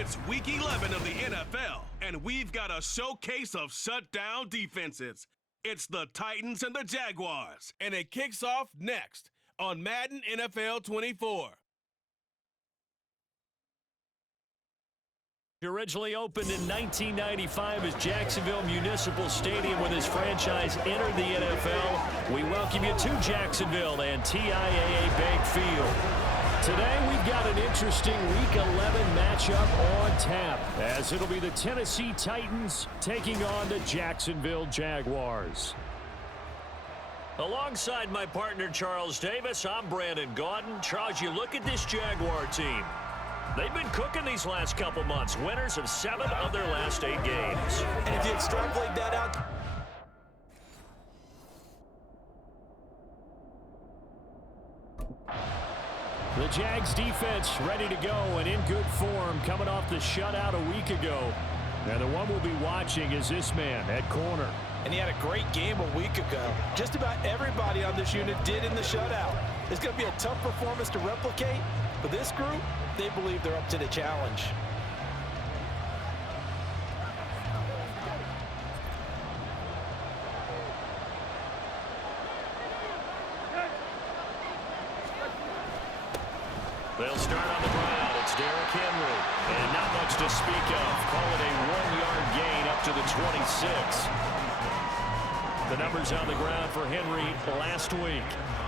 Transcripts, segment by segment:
It's Week 11 of the NFL, and we've got a showcase of shutdown defenses. It's the Titans and the Jaguars, and it kicks off next on Madden NFL 24. Originally opened in 1995 as Jacksonville Municipal Stadium when his franchise entered the NFL. We welcome you to Jacksonville and TIAA Bank Field. Today we've got an interesting Week 11 matchup on tap, as it'll be the Tennessee Titans taking on the Jacksonville Jaguars. Alongside my partner Charles Davis, I'm Brandon Gaudin. Charles, you look at this Jaguar team. They've been cooking these last couple months, winners of 7 of their last 8 games. And if you extrapolate that out, the Jags defense ready to go and in good form, coming off the shutout a week ago. And the one we'll be watching is this man at corner. and he had a great game a week ago. Just about everybody on this unit did in the shutout. It's going to be a tough performance to replicate, but this group, they believe they're up to the challenge. They'll start on the ground. It's Derrick Henry. And not much to speak of. Call it a 1-yard gain up to the 26. The numbers on the ground for Henry last week.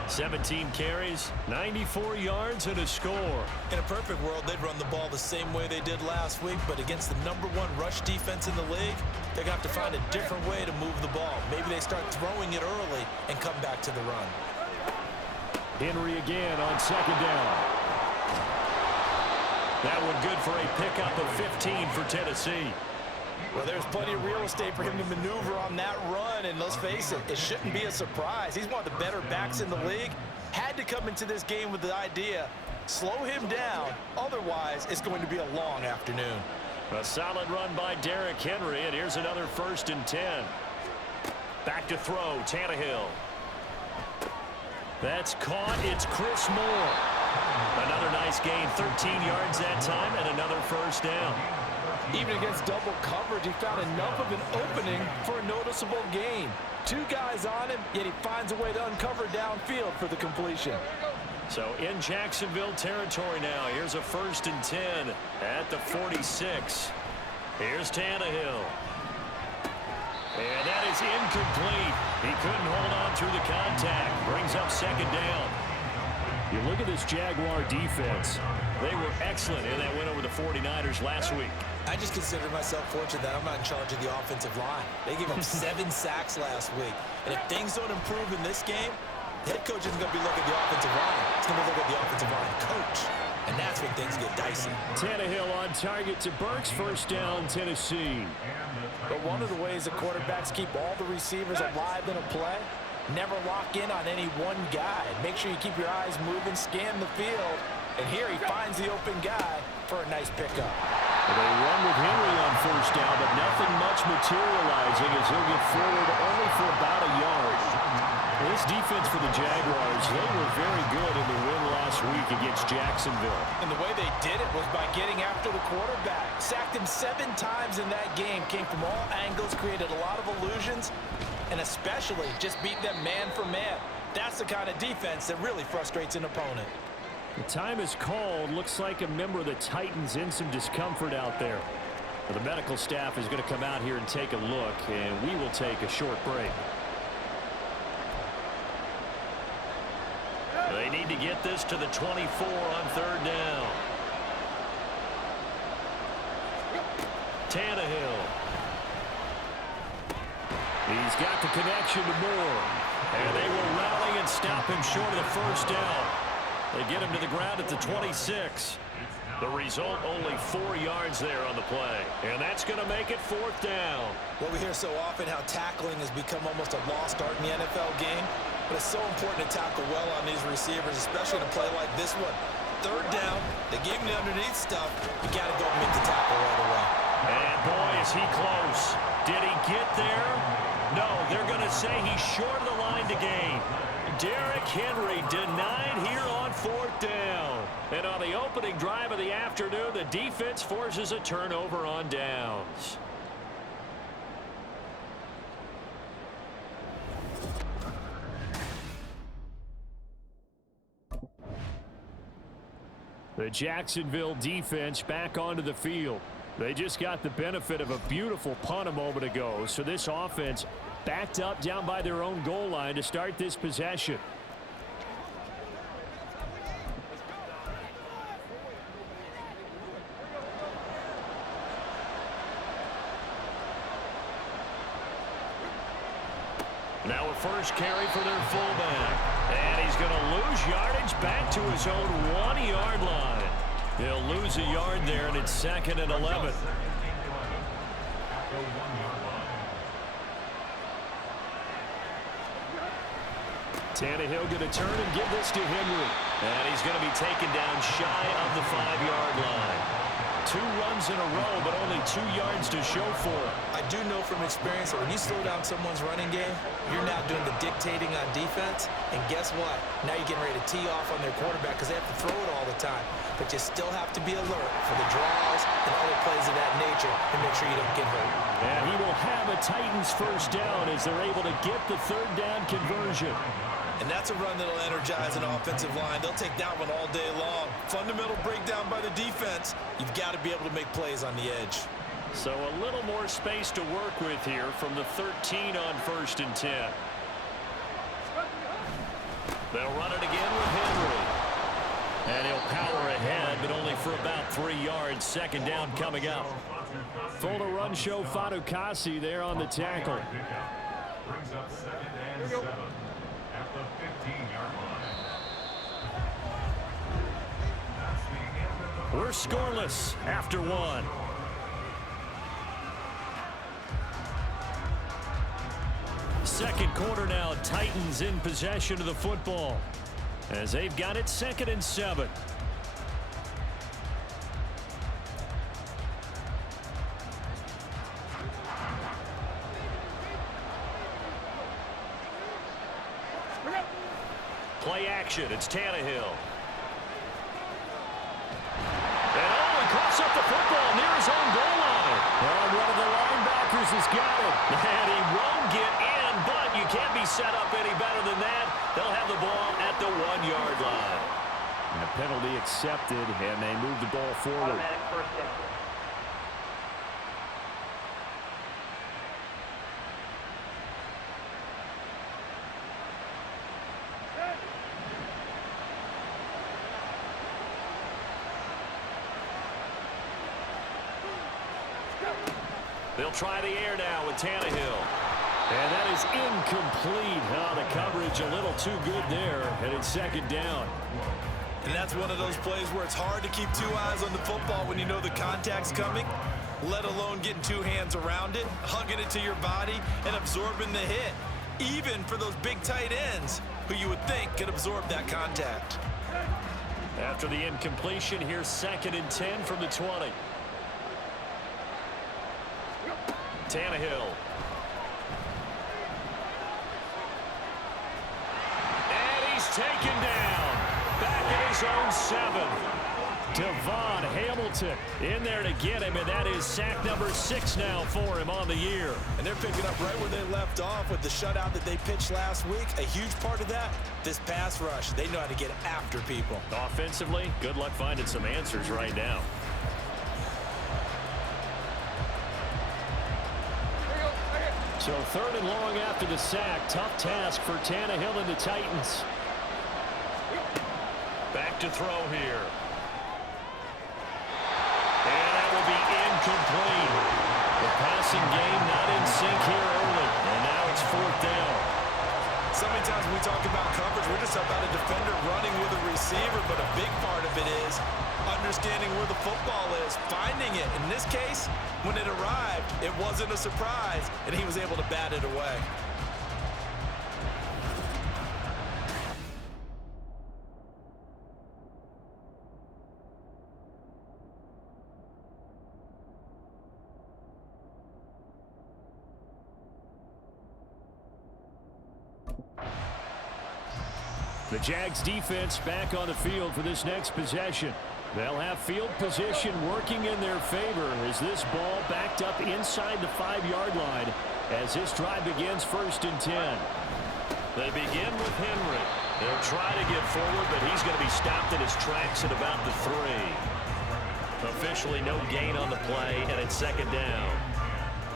17 carries, 94 yards, and a score. In a perfect world, they'd run the ball the same way they did last week, but against the #1 rush defense in the league, they're going to have to find a different way to move the ball. Maybe they start throwing it early and come back to the run. Henry again on second down. That one good for a pickup of 15 for Tennessee. Well, there's plenty of real estate for him to maneuver on that run, and let's face it, it shouldn't be a surprise. He's one of the better backs in the league. Had to come into this game with the idea, slow him down, otherwise it's going to be a long afternoon. A solid run by Derrick Henry, and here's another 1st and 10. Back to throw, Tannehill. That's caught, it's Chris Moore. Another nice gain, 13 yards that time, and another 1st down. Even against double coverage, he found enough of an opening for a noticeable gain. 2 guys on him, yet he finds a way to uncover downfield for the completion. So in Jacksonville territory now, here's a 1st and 10 at the 46. Here's Tannehill. And that is incomplete. He couldn't hold on through the contact. Brings up 2nd down. You look at this Jaguar defense. They were excellent in that win over the 49ers last week. I just consider myself fortunate that I'm not in charge of the offensive line. They gave up 7 sacks last week. And if things don't improve in this game, the head coach isn't going to be looking at the offensive line. He's going to look at the offensive line coach. And that's when things get dicey. Tannehill on target to Burks. 1st down, Tennessee. But one of the ways the quarterbacks keep all the receivers alive in a play, never lock in on any one guy. Make sure you keep your eyes moving, scan the field. And here he finds the open guy for a nice pickup. They run with Henry on 1st down, but nothing much materializing as he'll get forward only for about a yard. This defense for the Jaguars, they were very good in the win last week against Jacksonville. And the way they did it was by getting after the quarterback. Sacked him 7 times in that game. Came from all angles, created a lot of illusions, and especially just beat them man for man. That's the kind of defense that really frustrates an opponent. The time is called. Looks like a member of the Titans in some discomfort out there. Well, the medical staff is going to come out here and take a look, and we will take a short break. They need to get this to the 24 on 3rd down. Tannehill. He's got the connection to Moore. And they will rally and stop him short of the 1st down. They get him to the ground at the 26. The result, only 4 yards there on the play. And that's going to make it 4th down. Well, we hear so often how tackling has become almost a lost art in the NFL game. But it's so important to tackle well on these receivers, especially in a play like this one. 3rd down, they gave him the underneath stuff. You got to go and make the tackle right away. And boy, is he close. Did he get there? No, they're going to say he's short of the line to gain. Derrick Henry denied here on 4th down. And on the opening drive of the afternoon, the defense forces a turnover on downs. The Jacksonville defense back onto the field. They just got the benefit of a beautiful punt a moment ago, so this offense backed up down by their own goal line to start this possession. Now a first carry for their fullback. And he's going to lose yardage back to his own 1-yard line. He'll lose a yard there, and it's 2nd and 11. Tannehill going to turn and give this to Henry. And he's going to be taken down shy of the 5-yard line. 2 runs in a row, but only 2 yards to show for it. I do know from experience that when you slow down someone's running game, you're now doing the dictating on defense. And guess what? Now you're getting ready to tee off on their quarterback because they have to throw it all the time. But you still have to be alert for the draws and other plays of that nature and make sure you don't get hurt. And he will have a Titans first down as they're able to get the 3rd down conversion. And that's a run that'll energize an offensive line. They'll take that one all day long. Fundamental breakdown by the defense. You've got to be able to make plays on the edge. So a little more space to work with here from the 13 on 1st and 10. They'll run it again with Henry. And he'll power ahead, but only for about 3 yards. 2nd down coming up. Full to run show Fatukasi there on the tackle. Brings up 2nd and 7 at the 15-yard line. We're scoreless after 1. Second quarter now, Titans in possession of the football as they've got it 2nd and 7. Play action, it's Tannehill. And he coughs up the football near his own goal line. And one of the linebackers has got it. And he won't get in, but you can't be set up any better than that. They'll have the ball at the 1-yard line. And a penalty accepted, and they move the ball forward. Automatic first down. They'll try the air now with Tannehill. And that is incomplete. Oh, the coverage a little too good there, and it's 2nd down. And that's one of those plays where it's hard to keep 2 eyes on the football when you know the contact's coming, let alone getting 2 hands around it, hugging it to your body, and absorbing the hit. Even for those big tight ends who you would think could absorb that contact. After the incompletion, here's 2nd and 10 from the 20. Tannehill. And he's taken down. Back at his own 7. Devon Hamilton in there to get him, and that is sack number 6 now for him on the year. And they're picking up right where they left off with the shutout that they pitched last week. A huge part of that, this pass rush. They know how to get after people. Offensively, good luck finding some answers right now. So 3rd and long after the sack. Tough task for Tannehill and the Titans. Back to throw here. And that will be incomplete. The passing game not in sync here early. And now it's 4th down. So many times when we talk about coverage, we're just about a defender running with a receiver, but a big part of it is understanding where the football is, finding it. In this case, when it arrived, it wasn't a surprise, and he was able to bat it away. The Jags defense back on the field for this next possession. They'll have field position working in their favor as this ball backed up inside the 5-yard line as this drive begins 1st and 10. They begin with Henry. They'll try to get forward, but he's going to be stopped in his tracks at about the 3. Officially no gain on the play, and it's 2nd down.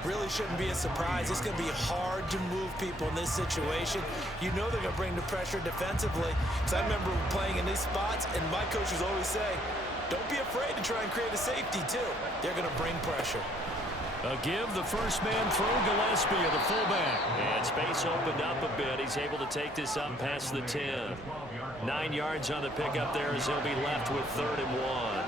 Really shouldn't be a surprise. It's going to be hard to move people in this situation. You know they're going to bring the pressure defensively. Because I remember playing in these spots, and my coaches always say, don't be afraid to try and create a safety, too. They're going to bring pressure. A give, the first man through, Gillespie, the fullback. And space opened up a bit. He's able to take this up past the 10. 9 yards on the pickup there as he'll be left with 3rd and 1.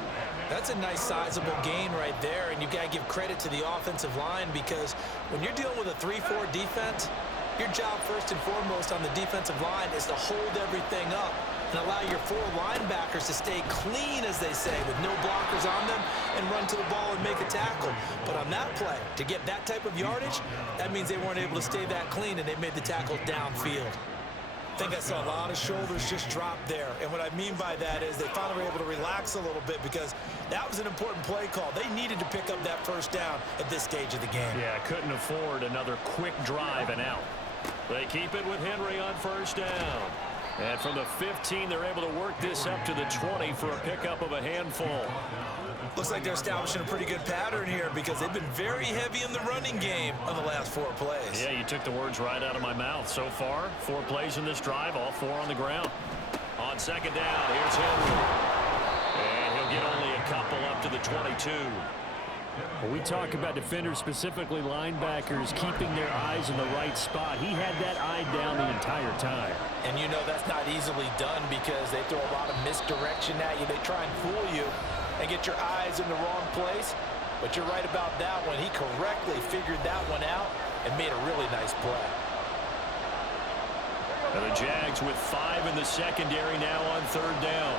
That's a nice sizable gain right there, and you got to give credit to the offensive line because when you're dealing with a 3-4 defense, your job first and foremost on the defensive line is to hold everything up and allow your 4 linebackers to stay clean, as they say, with no blockers on them and run to the ball and make a tackle. But on that play, to get that type of yardage, that means they weren't able to stay that clean and they made the tackle downfield. I think I saw a lot of shoulders just drop there. And what I mean by that is they finally were able to relax a little bit because that was an important play call. They needed to pick up that 1st down at this stage of the game. Yeah, couldn't afford another quick drive and out. They keep it with Henry on 1st down. And from the 15, they're able to work this up to the 20 for a pickup of a handful. Looks like they're establishing a pretty good pattern here because they've been very heavy in the running game on the last 4 plays. Yeah, you took the words right out of my mouth. So far, 4 plays in this drive, all 4 on the ground. On 2nd down, here's Henry. And he'll get only a couple up to the 22. When we talk about defenders, specifically linebackers, keeping their eyes in the right spot, he had that eye down the entire time. And you know that's not easily done because they throw a lot of misdirection at you. They try and fool you and get your eyes in the wrong place. But you're right about that one. He correctly figured that one out and made a really nice play. And the Jags with 5 in the secondary now on 3rd down.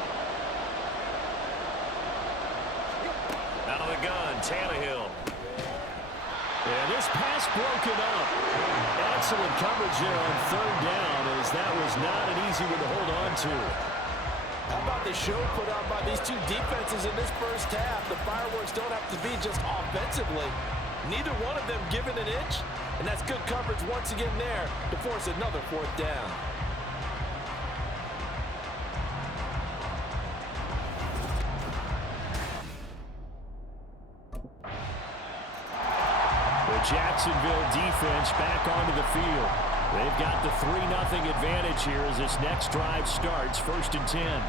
Out of the gun, Tannehill. And this pass broken up. Excellent coverage there on 3rd down as that was not an easy one to hold on to. How about the show put on by these 2 defenses in this 1st half? The fireworks don't have to be just offensively. Neither one of them given an inch, and that's good coverage once again there to force another 4th down. Jacksonville defense back onto the field. They've got the 3-0 advantage here as this next drive starts, 1st and 10.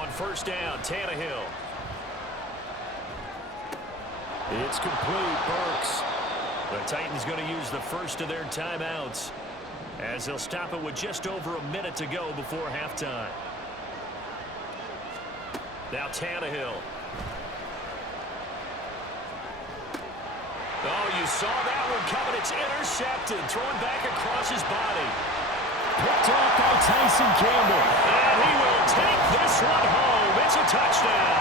On 1st down, Tannehill. It's complete, Burks. The Titans going to use the first of their timeouts as they'll stop it with just over a minute to go before halftime. Now Tannehill. Oh, you saw that one coming. It's intercepted. Throwing back across his body. Picked off by Tyson Campbell. And he will take this one home. It's a touchdown.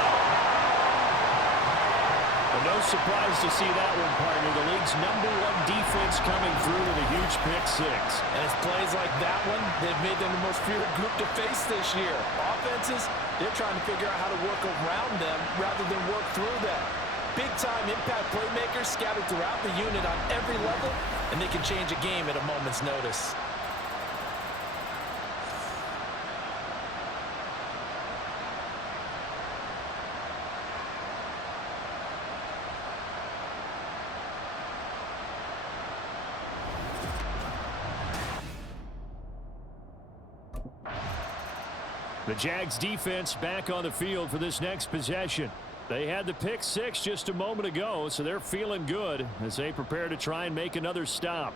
No surprise to see that one, partner. The league's #1 defense coming through with a huge pick-6. And it's plays like that one that have made them the most feared group to face this year. Offenses, they're trying to figure out how to work around them rather than work through them. Big-time impact playmakers scattered throughout the unit on every level, and they can change a game at a moment's notice. The Jags defense back on the field for this next possession. They had the pick-6 just a moment ago, so they're feeling good as they prepare to try and make another stop.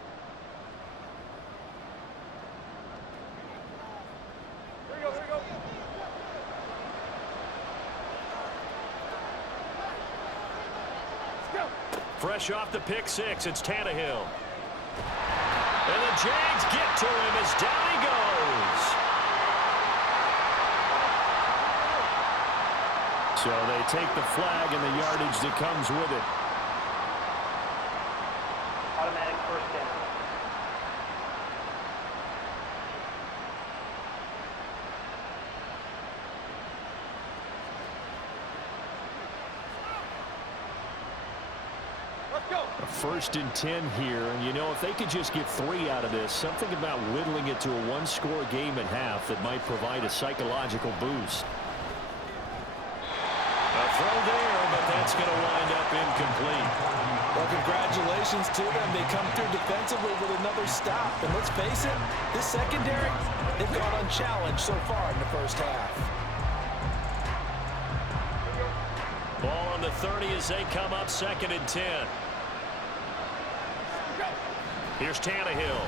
Here we go. Fresh off the pick-6, it's Tannehill. And the Jags get to him as down he goes. So they take the flag and the yardage that comes with it. Automatic first down. Let's go. A 1st and 10 here, and you know, if they could just get 3 out of this, something about whittling it to a 1-score game at half that might provide a psychological boost. A throw there, but that's going to wind up incomplete. Well, congratulations to them. They come through defensively with another stop. And let's face it, this secondary, they've gone unchallenged so far in the first half. Ball on the 30 as they come up 2nd and 10. Here's Tannehill.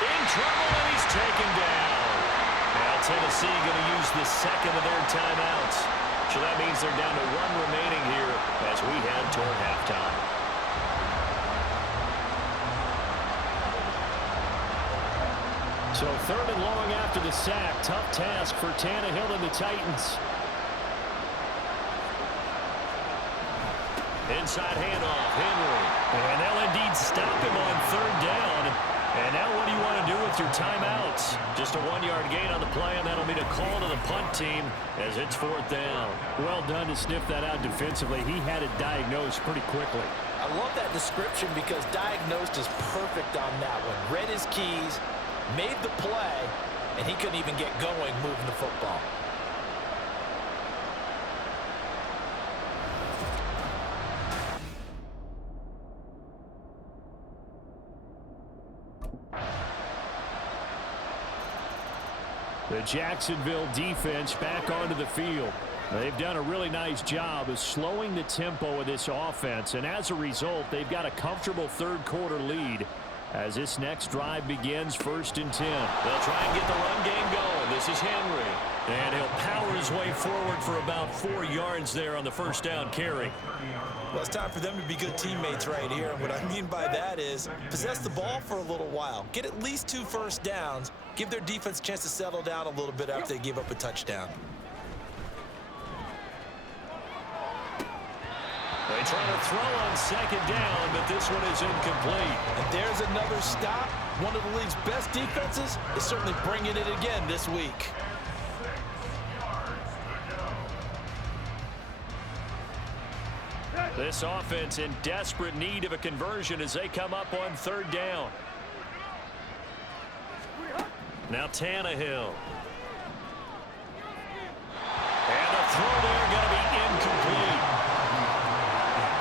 In trouble, and he's taken down. Now Tennessee going to use the second of their timeouts. So that means they're down to 1 remaining here as we head toward halftime. So 3rd and long after the sack. Tough task for Tannehill and the Titans. Inside handoff, Henry. And they'll indeed stop him on 3rd down. And now what do you want to do with your timeouts? Just a 1-yard gain on the play, and that'll be a call to the punt team as it's 4th down. Well done to sniff that out defensively. He had it diagnosed pretty quickly. I love that description because diagnosed is perfect on that one. Read his keys, made the play, and he couldn't even get going moving the football. The Jacksonville defense back onto the field. They've done a really nice job of slowing the tempo of this offense, and as a result, they've got a comfortable 3rd quarter lead as this next drive begins 1st and 10. They'll try and get the run game going. This is Henry. And he'll power his way forward for about 4 yards there on the 1st down carry. Well, it's time for them to be good teammates right here. And what I mean by that is possess the ball for a little while. Get at least 2 first downs. Give their defense a chance to settle down a little bit after they give up a touchdown. They try to throw on 2nd down, but this one is incomplete. And there's another stop. One of the league's best defenses is certainly bringing it again this week. This offense in desperate need of a conversion as they come up on 3rd down. Now Tannehill. And the throw there going to be incomplete.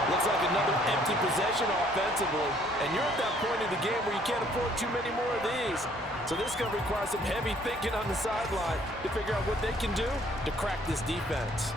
Looks like another empty possession offensively. And you're at that point in the game where you can't afford too many more of these. So this is going to require some heavy thinking on the sideline to figure out what they can do to crack this defense.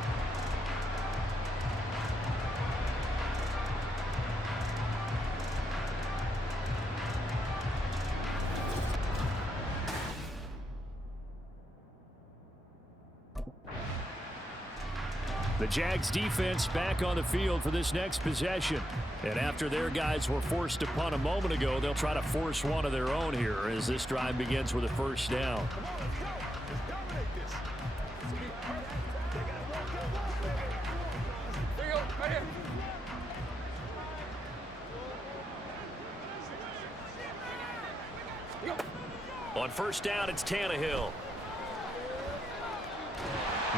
The Jags defense back on the field for this next possession. And after their guys were forced to punt a moment ago, they'll try to force one of their own here as this drive begins with a 1st down. There you go. Right here. On 1st down, it's Tannehill.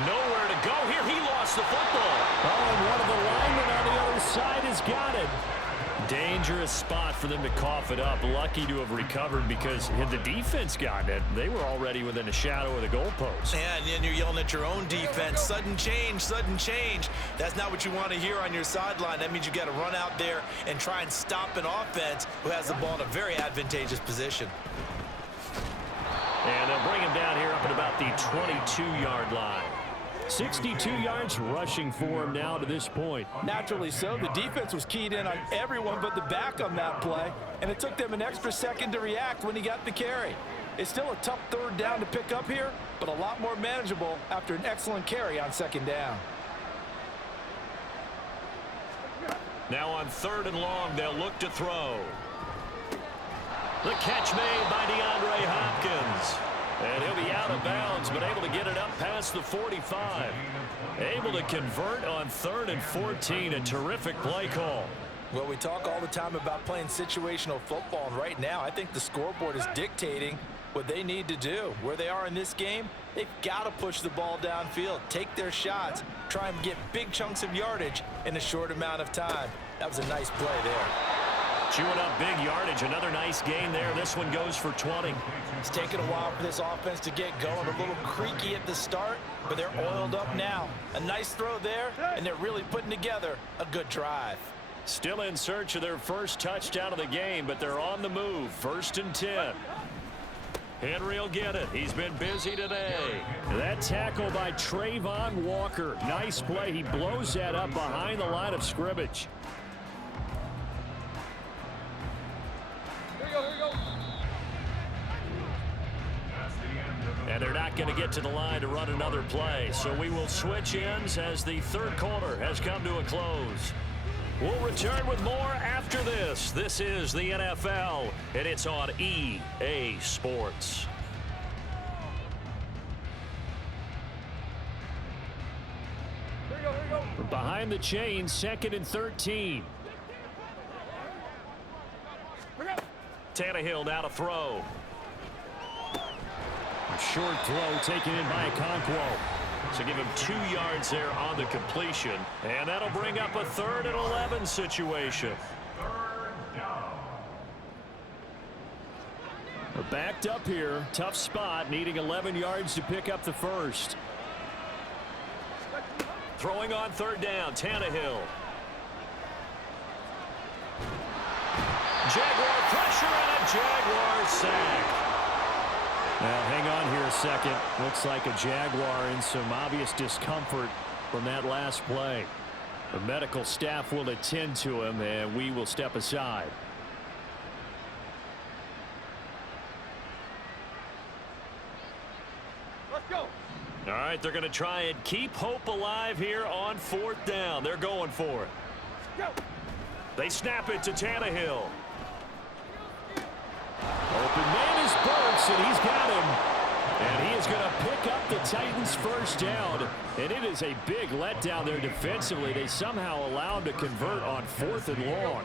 Nowhere to go here. He lost the football. Oh, and one of the linemen on the other side has got it. Dangerous spot for them to cough it up. Lucky to have recovered because had the defense gotten it, they were already within a shadow of the goalpost. Yeah, and then you're yelling at your own defense. Sudden change, sudden change. That's not what you want to hear on your sideline. That means you got to run out there and try and stop an offense who has the ball in a very advantageous position. And they'll bring him down here up at about the 22-yard line. 62 yards rushing for him now to this point. Naturally so. The defense was keyed in on everyone but the back on that play, and it took them an extra second to react when he got the carry. It's still a tough 3rd down to pick up here, but a lot more manageable after an excellent carry on 2nd down. Now on 3rd and long, they'll look to throw. The catch made by DeAndre Hopkins. And he'll be out of bounds, but able to get it up past the 45. Able to convert on 3rd and 14. A terrific play call. Well, we talk all the time about playing situational football, and right now I think the scoreboard is dictating what they need to do. Where they are in this game, they've got to push the ball downfield, take their shots, try and get big chunks of yardage in a short amount of time. That was a nice play there. Chewing up big yardage. Another nice gain there. This one goes for 20. It's taken a while for this offense to get going. A little creaky at the start, but they're oiled up now. A nice throw there, and they're really putting together a good drive. Still in search of their first touchdown of the game, but they're on the move. 1st and 10. Henry will get it. He's been busy today. That tackle by Trayvon Walker. Nice play. He blows that up behind the line of scrimmage. And they're not going to get to the line to run another play. So we will switch ends as the 3rd quarter has come to a close. We'll return with more after this. This is the NFL, and it's on EA Sports. Behind the chains, 2nd and 13. Tannehill now to throw. A short throw taken in by Okonkwo. So give him 2 yards there on the completion. And that'll bring up a 3rd and 11 situation. We're backed up here. Tough spot, needing 11 yards to pick up the first. Throwing on 3rd down, Tannehill. Jaguar pressure and a Jaguar sack. Now, hang on here a second. Looks like a Jaguar in some obvious discomfort from that last play. The medical staff will attend to him, and we will step aside. Let's go. All right, they're going to try and keep hope alive here on 4th down. They're going for it. Go. They snap it to Tannehill. Open man is Burks, and he's got him. And he is going to pick up the Titans' first down. And it is a big letdown there defensively. They somehow allow him to convert on 4th and long.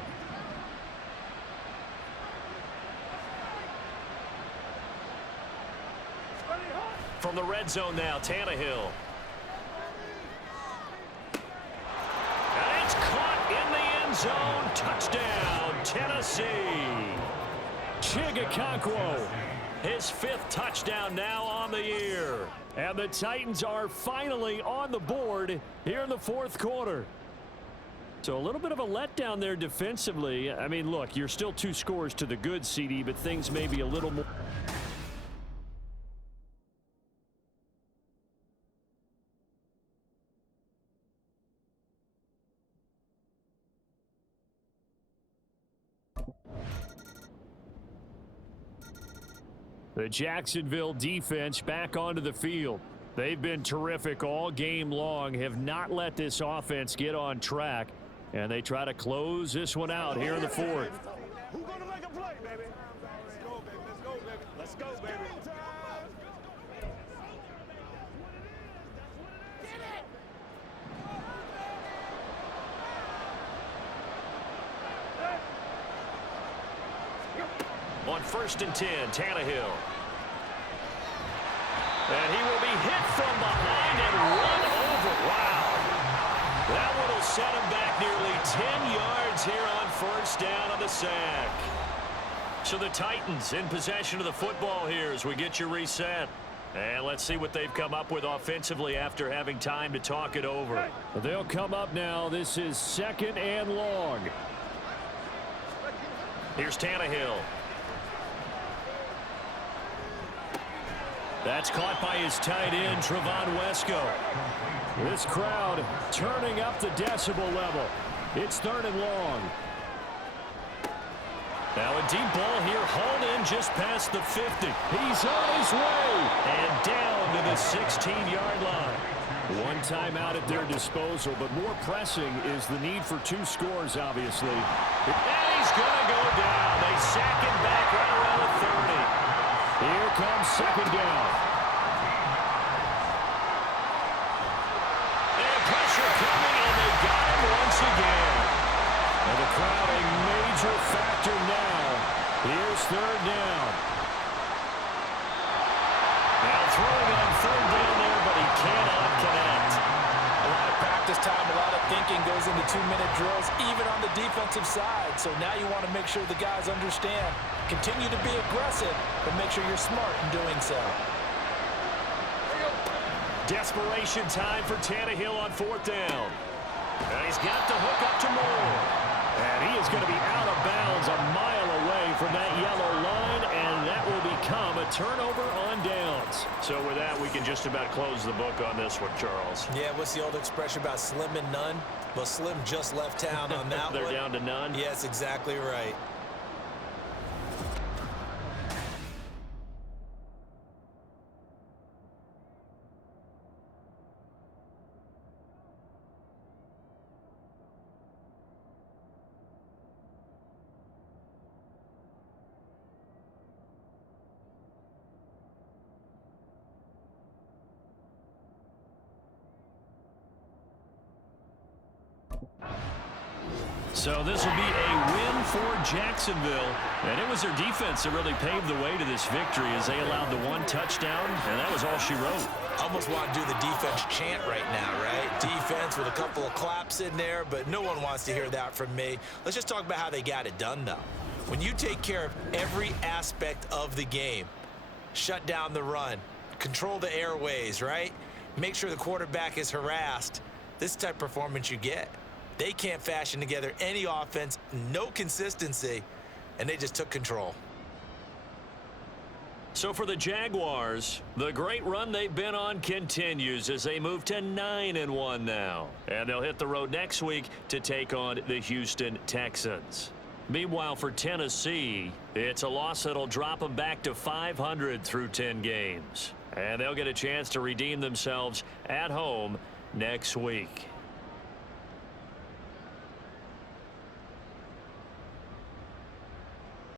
From the red zone now, Tannehill. And it's caught in the end zone. Touchdown, Tennessee. Okonkwo, his 5th touchdown now on the year. And the Titans are finally on the board here in the 4th quarter. So a little bit of a letdown there defensively. I mean, look, you're still 2 scores to the good, CD, but things may be a little more. The Jacksonville defense back onto the field. They've been terrific all game long, have not let this offense get on track, and they try to close this one out here in the 4th. Who's going to make a play, baby? Let's go, baby. Let's go, baby. Let's go, baby. On 1st and 10, Tannehill. And he will be hit from behind and run over. Wow. That one will set him back nearly 10 yards here on 1st down on the sack. So the Titans in possession of the football here as we get you reset. And let's see what they've come up with offensively after having time to talk it over. They'll come up now. This is 2nd and long. Here's Tannehill. That's caught by his tight end, Trevon Wesco. This crowd turning up the decibel level. It's 3rd and long. Now a deep ball here, hauled in just past the 50. He's on his way. And down to the 16-yard line. One timeout at their disposal, but more pressing is the need for 2 scores, obviously. And he's going to go down. They sack him back right around the 30. Here comes second down. And pressure coming, and they got him once again. And the crowd a major factor now. Here's third down. Now throwing on third down there, but he cannot connect. A lot of practice time, a lot of thinking goes into 2-minute drills, even on the defensive side. So now you want to make sure the guys understand. Continue to be aggressive, but make sure you're smart in doing so. Desperation time for Tannehill on fourth down. And he's got the hook up to Moore. And he is going to be out of bounds a mile away from that yellow line, and that will become a turnover on downs. So with that, we can just about close the book on this one, Charles. Yeah, what's the old expression about slim and none? Well, Slim just left town on that one. They're down to none? Yes, exactly right. So this will be a win for Jacksonville. And it was their defense that really paved the way to this victory as they allowed the 1 touchdown, and that was all she wrote. Almost want to do the defense chant right now, right? Defense with a couple of claps in there, but no one wants to hear that from me. Let's just talk about how they got it done, though. When you take care of every aspect of the game, shut down the run, control the airways, right? Make sure the quarterback is harassed. This is the type of performance you get. They can't fashion together any offense, no consistency, and they just took control. So for the Jaguars, the great run they've been on continues as they move to 9-1 now. And they'll hit the road next week to take on the Houston Texans. Meanwhile, for Tennessee, it's a loss that'll drop them back to 500 through 10 games. And they'll get a chance to redeem themselves at home next week.